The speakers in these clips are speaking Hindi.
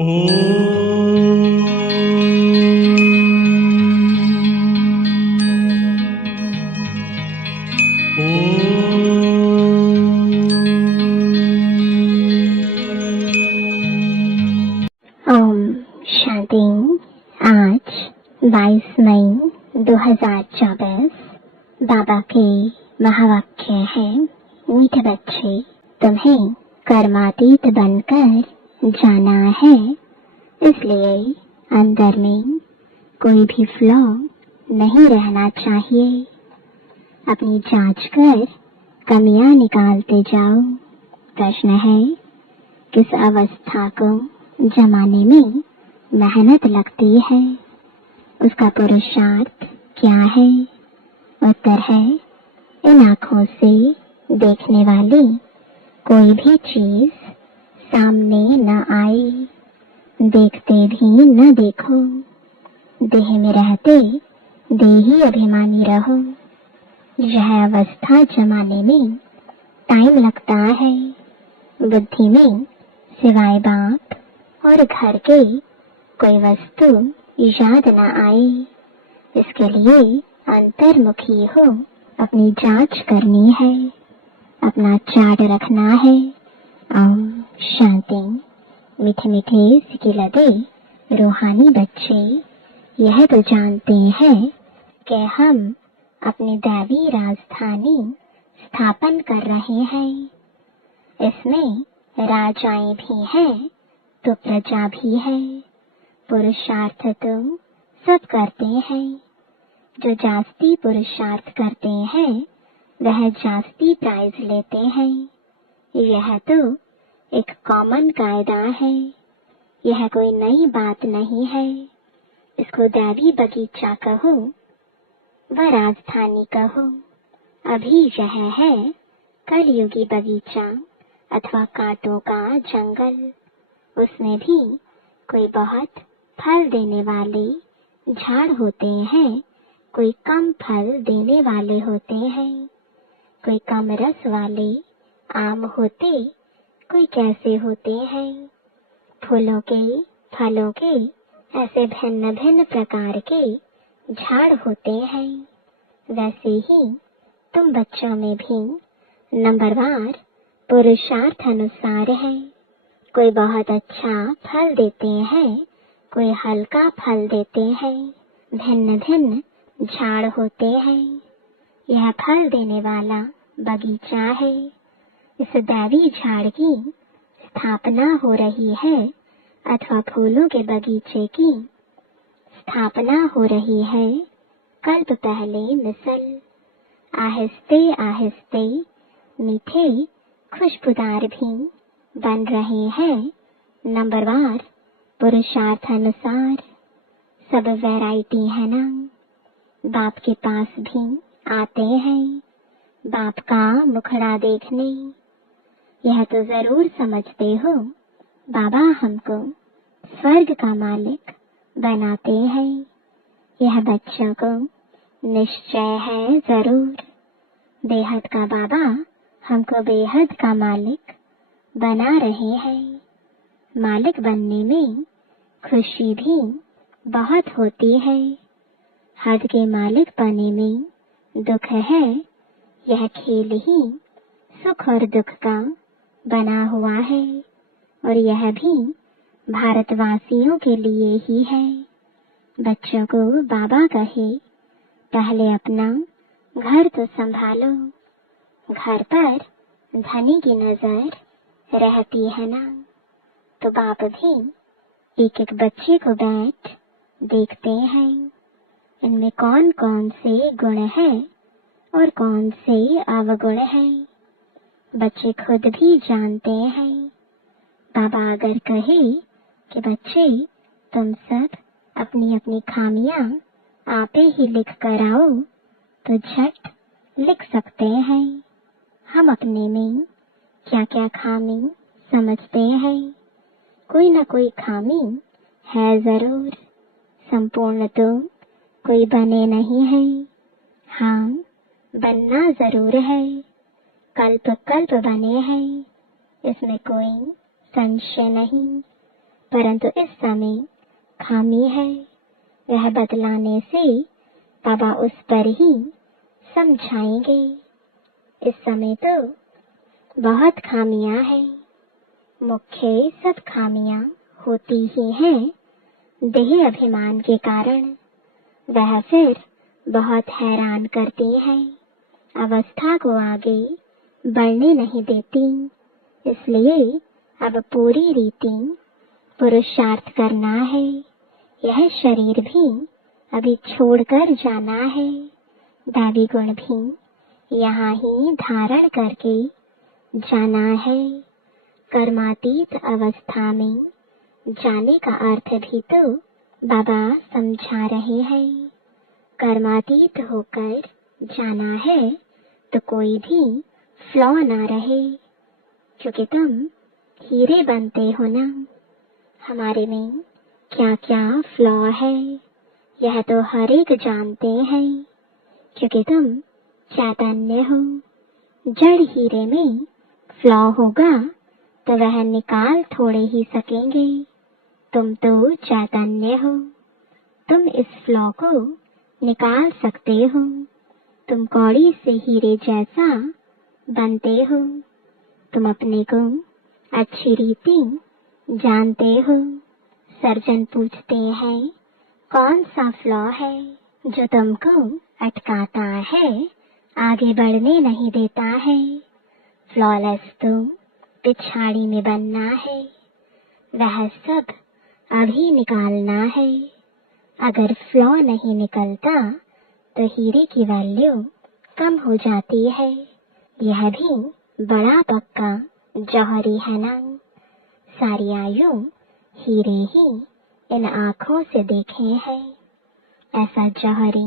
ओम शांति। आज 22 मई 2024 बाबा के महावाक्य है, मीठे बच्चे, तुम्हें कर्मातीत बनकर जाना है, इसलिए अंदर में कोई भी फ्लॉ नहीं रहना चाहिए। अपनी जांच कर कमियां निकालते जाओ। प्रश्न है, किस अवस्था को जमाने में मेहनत लगती है, उसका पुरुषार्थ क्या है? उत्तर है, इन आँखों से देखने वाली कोई भी चीज सामने न आए, देखते भी न देखो। देह में रहते देही अभिमानी रहो। यह अवस्था जमाने में टाइम लगता है। बुद्धि में सिवाय बाप और घर के कोई वस्तु याद न आए, इसके लिए अंतर्मुखी हो अपनी जांच करनी है, अपना चार्ट रखना है। ओम शांति। मीठे मीठे सिकिलते रूहानी बच्चे, यह तो जानते हैं कि हम अपनी दैवी राजधानी स्थापन कर रहे हैं। इसमें राजाएं भी हैं तो प्रजा भी है। पुरुषार्थ तो सब करते हैं। जो जास्ती पुरुषार्थ करते हैं वह जास्ती प्राइज लेते हैं। यह तो एक कॉमन कायदा है। यह कोई नई बात नहीं है। इसको दैवी बगीचा कहो व राजधानी कहो। अभी यह है कलयुगी बगीचा अथवा कांटों का जंगल। उसमें भी कोई बहुत फल देने वाले झाड़ होते हैं, कोई कम फल देने वाले होते हैं, कोई कम रस वाले आम होते, कोई कैसे होते हैं। फूलों के, फलों के ऐसे भिन्न भिन्न प्रकार के झाड़ होते हैं। वैसे ही तुम बच्चों में भी नंबरवार पुरुषार्थ अनुसार है। कोई बहुत अच्छा फल देते हैं, कोई हल्का फल देते हैं। भिन्न भिन्न झाड़ होते हैं। यह फल देने वाला बगीचा है। इस दैवी झाड़ की स्थापना हो रही है अथवा फूलों के बगीचे की स्थापना हो रही है। कल्प पहले मिसल आहिस्ते आहिस्ते मीठे खुशबूदार भी बन रहे हैं। नंबरवार पुरुषार्थ अनुसार सब वैरायटी है ना। बाप के पास भी आते हैं बाप का मुखड़ा देखने। यह तो जरूर समझते हो बाबा हमको स्वर्ग का मालिक बनाते हैं। यह बच्चों को निश्चय है जरूर। बेहद का बाबा हमको बेहद का मालिक बना रहे हैं। मालिक बनने में खुशी भी बहुत होती है। हद के मालिक बने में दुख है। यह खेल ही सुख और दुख का बना हुआ है और यह भी भारतवासियों के लिए ही है। बच्चों को बाबा कहे, पहले अपना घर तो संभालो। घर पर धनी की नजर रहती है ना, तो बाप भी एक एक बच्चे को बैठ देखते हैं इनमें कौन कौन से गुण है और कौन से अवगुण है। बच्चे खुद भी जानते हैं। बाबा अगर कहे कि बच्चे तुम सब अपनी अपनी खामियां आपे ही लिख कर आओ, तो झट लिख सकते हैं। हम अपने में क्या क्या खामी समझते हैं। कोई न कोई खामी है जरूर। संपूर्ण तो कोई बने नहीं है। हाँ, बनना जरूर है। कल्प कल्प बने हैं, इसमें कोई संशय नहीं। परंतु इस समय खामी है, वह बदलाने से बाबा उस पर ही समझाएंगे। इस समय तो बहुत खामियां हैं, मुख्य सब खामियां होती ही हैं देह अभिमान के कारण। वह फिर बहुत हैरान करती हैं, अवस्था को आगे बढ़ने नहीं देती। इसलिए अब पूरी रीति पुरुषार्थ करना है। यह शरीर भी अभी छोड़कर जाना है, दैवी गुण भी यहाँ ही धारण करके जाना है। कर्मातीत अवस्था में जाने का अर्थ भी तो बाबा समझा रहे हैं। कर्मातीत होकर जाना है तो कोई भी फ्लॉ ना रहे, क्योंकि तुम हीरे बनते हो ना। हमारे में क्या क्या फ्लॉ है यह तो हर एक जानते हैं, क्योंकि तुम चैतन्य हो। जड़ हीरे में फ्लॉ होगा तो वह निकाल थोड़े ही सकेंगे। तुम तो चैतन्य हो, तुम इस फ्लॉ को निकाल सकते हो। तुम कौड़ी से हीरे जैसा बनते हो। तुम अपने को अच्छी रीति जानते हो। सर्जन पूछते हैं, कौन सा फ्लॉ है जो तुमको अटकाता है, आगे बढ़ने नहीं देता है? फ्लॉलेस तो पिछाड़ी में बनना है, वह सब अभी निकालना है। अगर फ्लॉ नहीं निकलता तो हीरे की वैल्यू कम हो जाती है। यह भी बड़ा पक्का जौहरी है ना। सारी आयु हीरे ही इन आँखों से देखे हैं। ऐसा जौहरी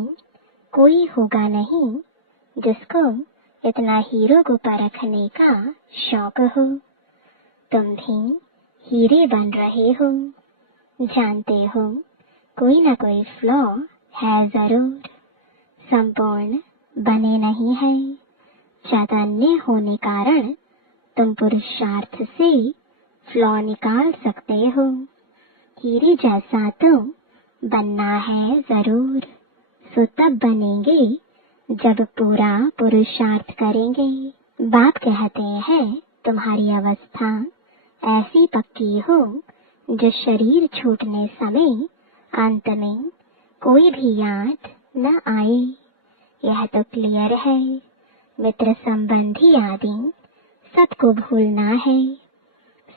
कोई होगा नहीं जिसको इतना हीरो को परखने का शौक हो। तुम भी हीरे बन रहे हो, जानते हो कोई ना कोई फ्लॉ है जरूर। संपूर्ण बने नहीं है। चैतन्य होने कारण तुम पुरुषार्थ से फ्लॉ निकाल सकते हो। हीरे जैसा तो बनना है जरूर। सो तब बनेंगे जब पूरा पुरुषार्थ करेंगे। बाप कहते हैं तुम्हारी अवस्था ऐसी पक्की हो जो शरीर छूटने समय अंत में कोई भी याद न आए। यह तो क्लियर है। मित्र संबंधी आदि सबको भूलना है।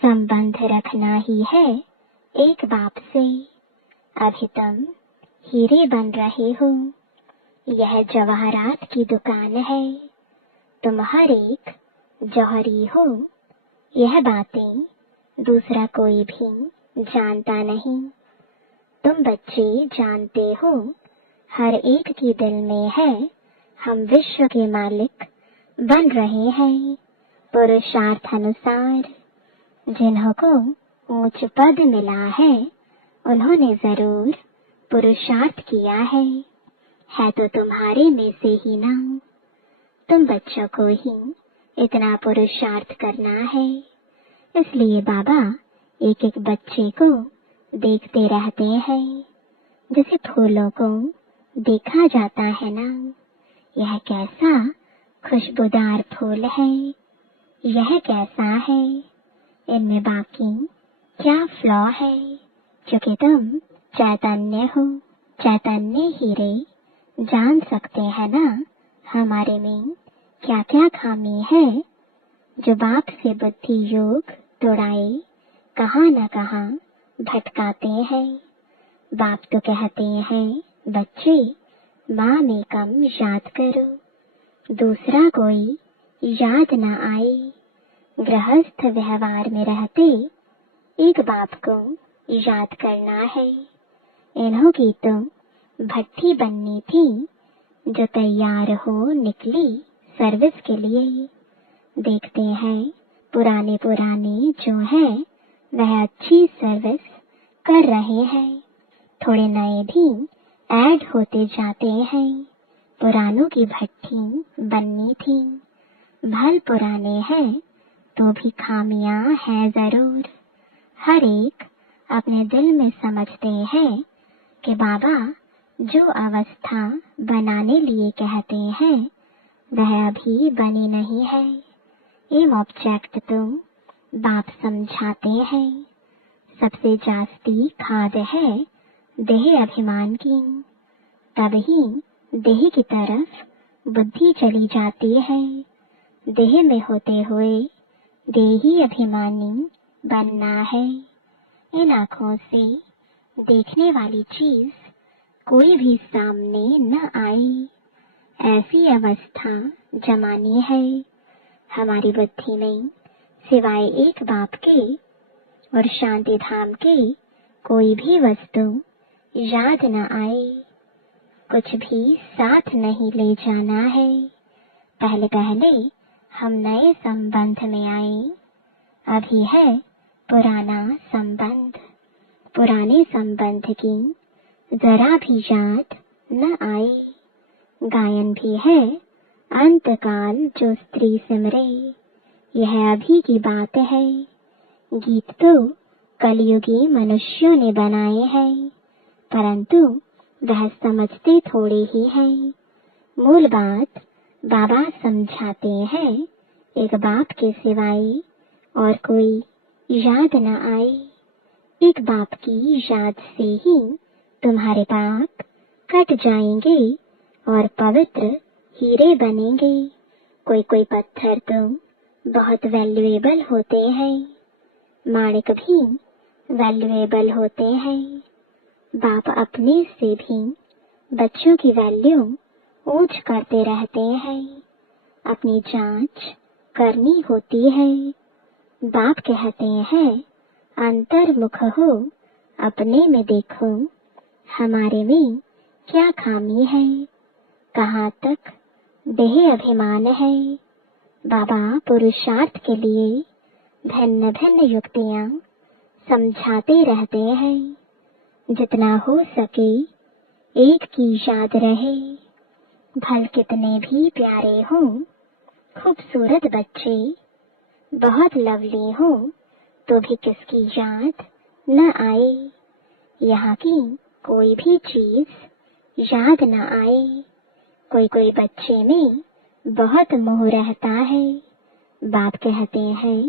संबंध रखना ही है एक बाप से। अभी तुम हीरे बन रहे हो। यह जवाहरात की दुकान है। तुम हर एक जौहरी हो। यह बातें दूसरा कोई भी जानता नहीं। तुम बच्चे जानते हो, हर एक के दिल में है हम विश्व के मालिक बन रहे हैं पुरुषार्थ अनुसार। जिन्हों को ऊंच पद मिला है उन्होंने जरूर पुरुषार्थ किया है तो तुम्हारे में से ही ना। तुम बच्चों को ही इतना पुरुषार्थ करना है। इसलिए बाबा एक एक बच्चे को देखते रहते हैं, जैसे फूलों को देखा जाता है ना। यह कैसा खुशबूदार फूल है, यह कैसा है, इनमें बाकी क्या फ्लॉ है? क्योंकि तुम चैतन्य हो। चैतन्य हीरे जान सकते हैं ना हमारे में क्या क्या खामी है, जो बाप से बुद्धि योग तोड़ाए कहाँ न कहाँ भटकाते हैं। बाप तो कहते हैं बच्चे माँ में कम याद करो, दूसरा कोई याद न आए। गृहस्थ व्यवहार में रहते एक बाप को याद करना है। इन्हों की तो भट्टी बननी थी जो तैयार हो निकली सर्विस के लिए। देखते हैं पुराने जो है वह अच्छी सर्विस कर रहे हैं, थोड़े नए भी ऐड होते जाते हैं। पुरानों की भट्टी बननी थी। भल पुराने हैं तो भी खामियां हैं जरूर। हर एक अपने दिल में समझते हैं कि बाबा जो अवस्था बनाने लिए कहते हैं वह अभी बनी नहीं है। ये ऑब्जेक्ट तो बाप समझाते हैं सबसे जास्ती खाद है देह अभिमान की। तभी देह की तरफ बुद्धि चली जाती है। देह में होते हुए देही अभिमानी बनना है। इन आँखों से देखने वाली चीज कोई भी सामने न आए, ऐसी अवस्था जमानी है। हमारी बुद्धि में सिवाय एक बाप के और शांति धाम के कोई भी वस्तु याद न आए। कुछ भी साथ नहीं ले जाना है। पहले पहले हम नए संबंध में आए, अभी है पुराना संबंध। पुराने संबंध की जरा भी याद न आए। गायन भी है अंतकाल जो स्त्री सिमरे, यह अभी की बात है। गीत तो कलयुगी मनुष्यों ने बनाए हैं, परंतु वह समझते थोड़े ही हैं। मूल बात बाबा समझाते हैं, एक बाप के सिवाय और कोई याद न आए। एक बाप की याद से ही तुम्हारे पाप कट जाएंगे और पवित्र हीरे बनेंगे। कोई कोई पत्थर तो बहुत वैल्यूएबल होते हैं, माणिक भी वैल्यूएबल होते हैं। बाप अपने से भी बच्चों की वैल्यू ऊंच करते रहते हैं। अपनी जांच करनी होती है। बाप कहते हैं अंतर्मुख हो, अपने में देखो हमारे में क्या खामी है, कहाँ तक देह अभिमान है। बाबा पुरुषार्थ के लिए भिन्न भिन्न युक्तियां समझाते रहते हैं। जितना हो सके एक की याद रहे। भल कितने भी प्यारे हों, खूबसूरत बच्चे बहुत लवली हों, तो भी किसकी याद न आए। यहाँ की कोई भी चीज याद न आए। कोई कोई बच्चे में बहुत मोह रहता है। बाप कहते हैं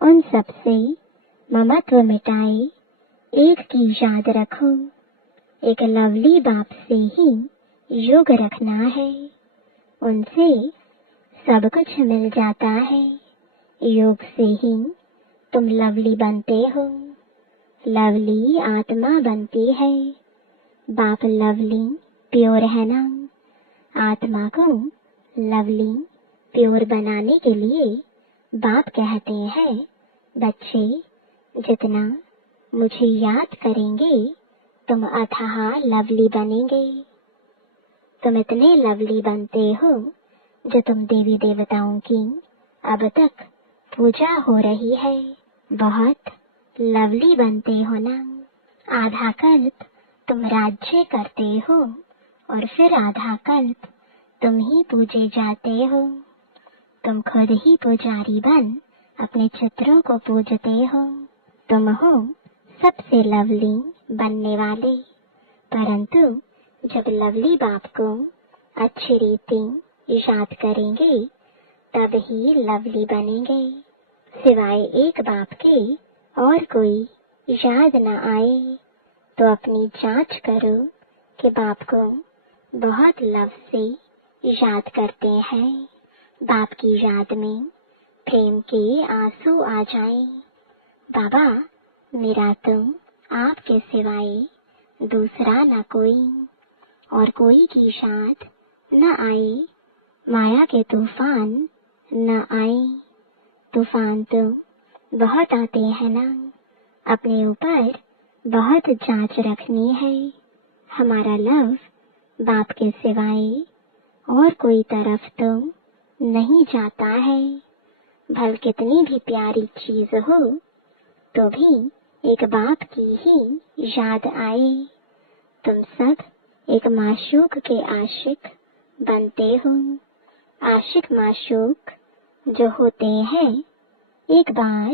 उन सब से ममत्व मिटाए, एक की याद रखो। एक लवली बाप से ही योग रखना है, उनसे सब कुछ मिल जाता है। योग से ही तुम लवली बनते हो, लवली आत्मा बनती है। बाप लवली प्योर है ना, आत्मा को लवली प्योर बनाने के लिए बाप कहते हैं बच्चे जितना मुझे याद करेंगे तुम अथाह लवली बनेंगे। तुम इतने लवली बनते हो जो तुम देवी देवताओं की अब तक पूजा हो रही है। बहुत लवली बनते हो ना। आधा कल्प तुम राज्य करते हो और फिर आधा कल्प तुम ही पूजे जाते हो। तुम खुद ही पुजारी बन अपने चित्रों को पूजते हो। तुम हो सबसे लवली बनने वाले, परंतु जब लवली बाप को अच्छी रीति याद करेंगे तब ही लवली बनेंगे। सिवाय एक बाप के और कोई याद न आए तो अपनी जांच करो कि बाप को बहुत लव से याद करते हैं। बाप की याद में प्रेम के आंसू आ जाएं। बाबा मेरा तुम आपके सिवाय दूसरा न कोई, और कोई की याद न आए। माया के तूफान न आए। तूफान तो बहुत आते हैं ना। अपने ऊपर बहुत जांच रखनी है। हमारा लव बाप के सिवाय और कोई तरफ तो नहीं जाता है। भल कितनी भी प्यारी चीज हो तो भी एक बाप की ही याद आए। तुम सब एक माशूक के आशिक बनते हो। आशिक माशूक जो होते हैं, एक बार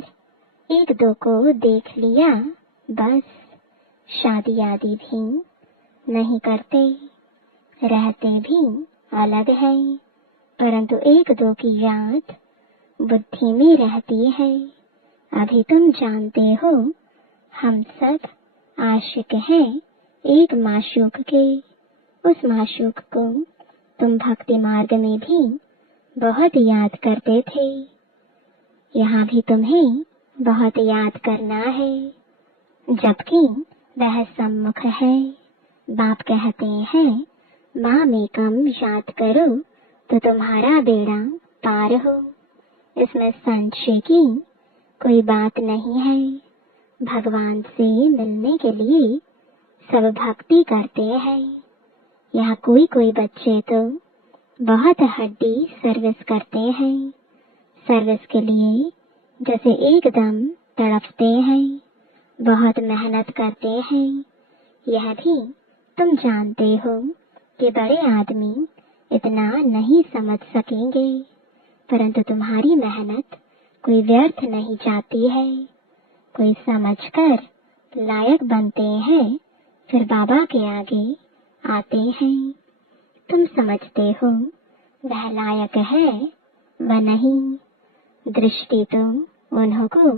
एक दो को देख लिया बस शादी आदि भी नहीं करते, रहते भी अलग है, परंतु एक दो की याद बुद्धि में रहती है। अभी तुम जानते हो हम सब आशिक हैं एक माशूक के। उस माशूक को तुम भक्ति मार्ग में भी बहुत याद करते थे, यहाँ भी तुम्हें बहुत याद करना है, जबकि वह सम्मुख है। बाप कहते हैं माँ में कम याद करो तो तुम्हारा बेड़ा पार हो। इसमें संशय की कोई बात नहीं है। भगवान से मिलने के लिए सब भक्ति करते हैं। यहाँ कोई बच्चे तो बहुत हड्डी सर्विस करते हैं, सर्विस के लिए जैसे एकदम तड़पते हैं, बहुत मेहनत करते हैं। यह भी तुम जानते हो कि बड़े आदमी इतना नहीं समझ सकेंगे, परंतु तुम्हारी मेहनत कोई व्यर्थ नहीं जाती है। कोई समझकर लायक बनते हैं, फिर बाबा के आगे आते हैं। तुम समझते हो वह लायक है व नहीं। दृष्टि तो उन्हों को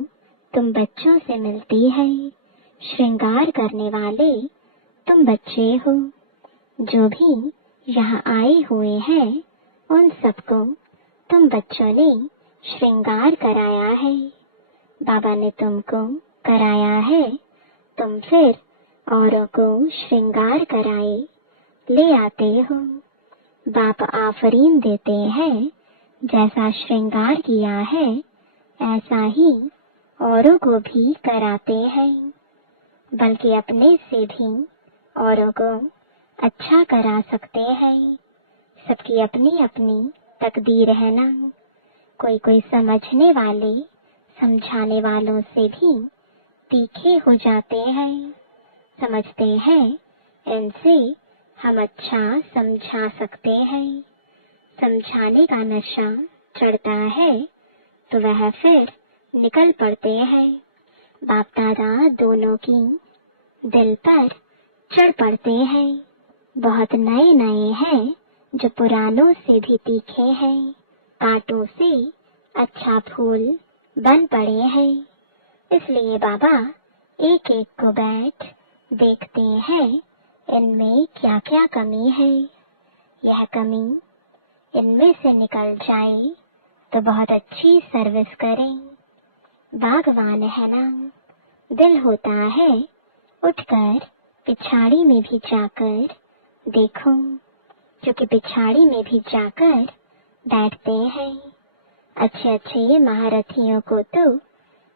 तुम बच्चों से मिलती है। श्रृंगार करने वाले तुम बच्चे हो। जो भी यहाँ आए हुए हैं उन सबको तुम बच्चों ने श्रृंगार कराया है। बाबा ने तुमको कराया है, तुम फिर औरों को श्रृंगार कराए ले आते हो। बाप आफरीन देते हैं, जैसा श्रृंगार किया है ऐसा ही औरों को भी कराते हैं, बल्कि अपने से भी औरों को अच्छा करा सकते हैं। सबकी अपनी अपनी तकदीर है ना। कोई समझने वाले समझाने वालों से भी तीखे हो जाते हैं, समझते हैं इनसे हम अच्छा समझा सकते हैं। समझाने का नशा चढ़ता है तो वह फिर निकल पड़ते हैं। बाप दादा दोनों की दिल पर चढ़ पड़ते हैं। बहुत नए नए हैं जो पुरानों से भी तीखे हैं। कांटों से अच्छा फूल बन पड़े हैं। इसलिए बाबा एक एक को बैठ देखते हैं इनमें क्या क्या कमी है। यह कमी इनमें से निकल जाए तो बहुत अच्छी सर्विस करें। बागवान है ना, दिल होता है उठकर पिछाड़ी में भी जाकर देखो, क्योंकि पिछाड़ी में भी जाकर बैठते हैं। अच्छे अच्छे महारथियों को तो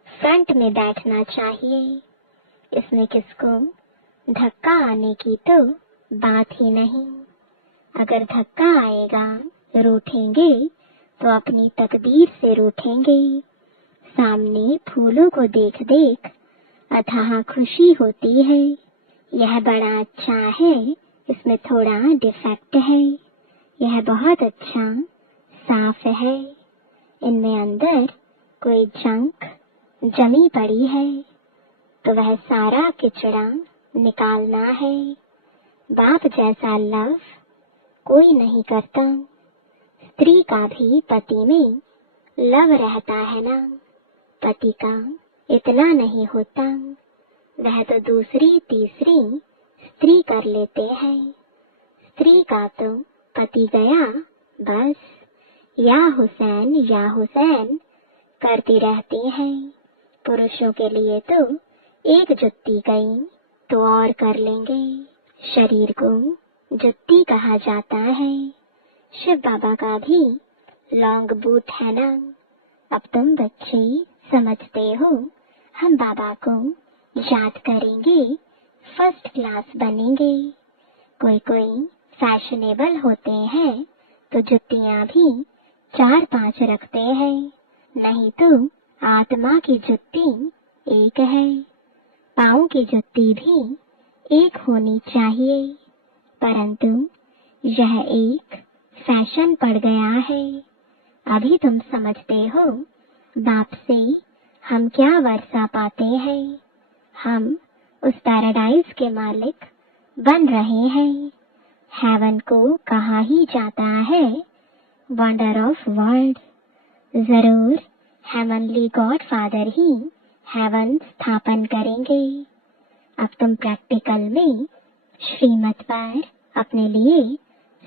फ्रंट में बैठना चाहिए। इसमें किसको धक्का आने की तो बात ही नहीं। अगर धक्का आएगा रूठेंगे तो अपनी तकदीर से रूठेंगे। सामने फूलों को देख देख अथाह खुशी होती है। यह बड़ा अच्छा है, इसमें थोड़ा डिफेक्ट है। यह बहुत अच्छा साफ है, इनमें अंदर कोई जंक जमी पड़ी है तो वह सारा किचड़ा निकालना है। बाप जैसा लव कोई नहीं करता। स्त्री का भी पति में लव रहता है ना, पति का इतना नहीं होता। वह तो दूसरी तीसरी स्त्री कर लेते हैं। स्त्री का तो पति गया बस, या हुसैन करती रहती हैं। पुरुषों के लिए तो एक जुत्ती गई तो और कर लेंगे। शरीर को जुत्ती कहा जाता है। शिव बाबा का भी लॉन्ग बूट है ना। अब तुम बच्चे समझते हो, हम बाबा को याद करेंगे, फर्स्ट क्लास बनेंगे। कोई फैशनेबल होते हैं तो जुत्तियां भी 4-5 रखते हैं, नहीं तो आत्मा की जुत्ती एक है। पाँव की जुत्ती भी एक होनी चाहिए, परंतु यह एक फैशन पड़ गया है। अभी तुम समझते हो बाप से हम क्या वर्षा पाते हैं। हम उस पैराडाइज के मालिक बन रहे हैं। हेवन को कहा ही जाता है वंडर ऑफ वर्ल्ड। जरूर हेवनली गॉड फादर ही हेवन स्थापन करेंगे। अब तुम प्रैक्टिकल में श्रीमत पर अपने लिए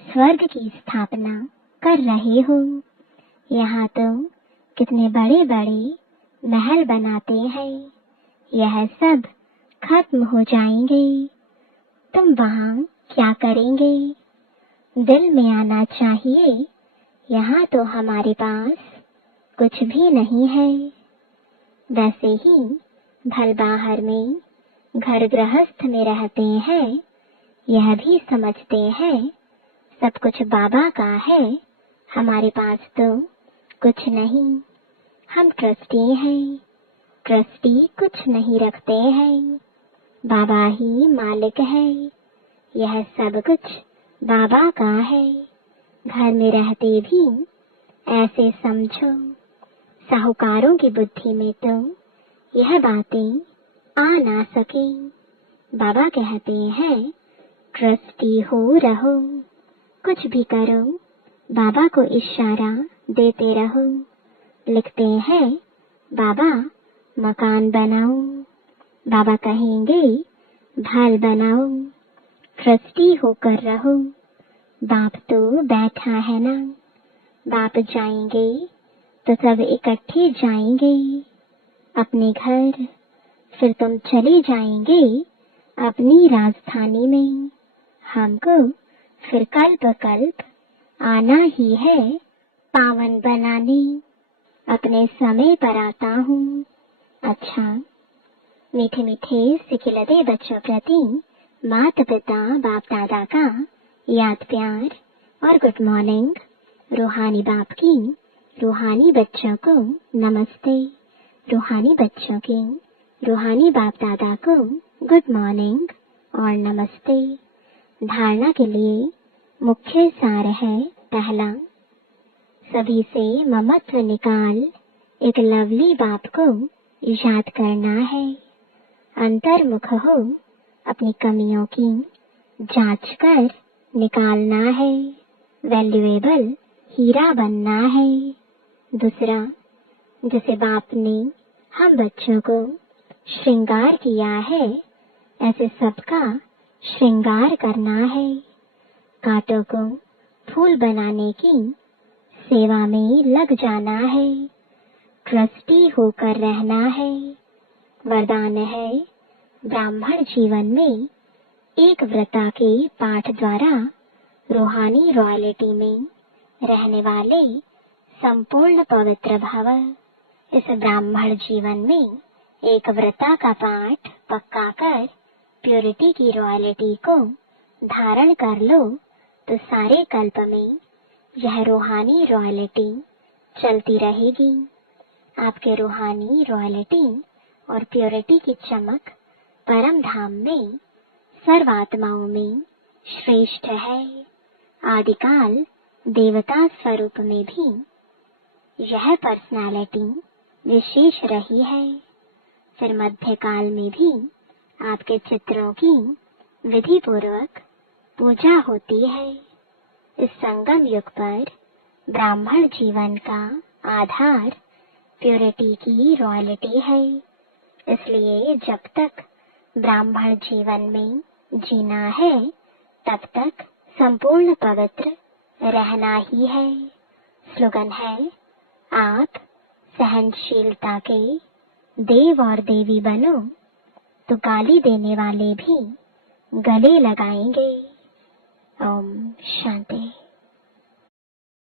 स्वर्ग की स्थापना कर रहे हो। यहाँ तुम कितने बड़े बड़े महल बनाते हैं, यह सब खत्म हो जाएंगे। तुम वहाँ क्या करेंगे? दिल में आना चाहिए, यहाँ तो हमारे पास कुछ भी नहीं है। वैसे ही भल बाहर में घर गृहस्थ में रहते हैं, यह भी समझते हैं सब कुछ बाबा का है, हमारे पास तो कुछ नहीं। हम ट्रस्टी हैं, ट्रस्टी कुछ नहीं रखते हैं, बाबा ही मालिक है। यह सब कुछ बाबा का है। घर में रहते भी ऐसे समझो। साहूकारों की बुद्धि में तो यह बातें आ ना सके। बाबा कहते हैं ट्रस्टी हो रहो, कुछ भी करो बाबा को इशारा देते रहो। लिखते हैं बाबा मकान बनाओ, बाबा कहेंगे भल बनाओ, ट्रस्टी होकर रहो। बाप तो बैठा है ना, बाप जाएंगे तो सब इकट्ठे जाएंगे अपने घर, फिर तुम चले जाएंगे अपनी राजधानी में। हमको फिर कल्प कल्प आना ही है पावन बनाने। अपने समय पर आता हूँ। अच्छा, मीठे मीठे सिखिलते बच्चों प्रति माता पिता बाप दादा का याद प्यार और गुड मॉर्निंग। रूहानी बाप की रूहानी बच्चों को नमस्ते। रूहानी बच्चों की रूहानी बाप दादा को गुड मॉर्निंग और नमस्ते। धारणा के लिए मुख्य सार है पहला, सभी से ममत्व निकाल एक लवली बाप को याद करना है। अंतर्मुख हो, अपनी कमियों की जांच कर निकालना है। वैल्यूएबल हीरा बनना है। दूसरा, जैसे बाप ने हम बच्चों को श्रृंगार किया है, ऐसे सबका श्रृंगार करना है। कांटों को फूल बनाने की सेवा में लग जाना है। ट्रस्टी होकर रहना है। वरदान है ब्राह्मण जीवन में एक व्रता के पाठ द्वारा रूहानी रॉयल्टी में रहने वाले संपूर्ण पवित्र भव। इस ब्राह्मण जीवन में एक व्रता का पाठ पक्का कर प्योरिटी की रॉयल्टी को धारण कर लो तो सारे कल्प में यह रूहानी रॉयल्टी चलती रहेगी। आपके रूहानी रॉयल्टी और प्योरिटी की चमक परम धाम में सर्वात्माओं में श्रेष्ठ है। आदिकाल देवता स्वरूप में भी यह पर्सनालिटी विशेष रही है। फिर मध्यकाल में भी आपके चित्रों की विधि पूर्वक पूजा होती है। इस संगम युग पर ब्राह्मण जीवन का आधार प्योरिटी की रॉयल्टी है। इसलिए जब तक ब्राह्मण जीवन में जीना है तब तक संपूर्ण पवित्र रहना ही है। स्लोगन है, आप सहनशीलता के देव और देवी बनो तो गाली देने वाले भी गले लगाएंगे। ओम शांति।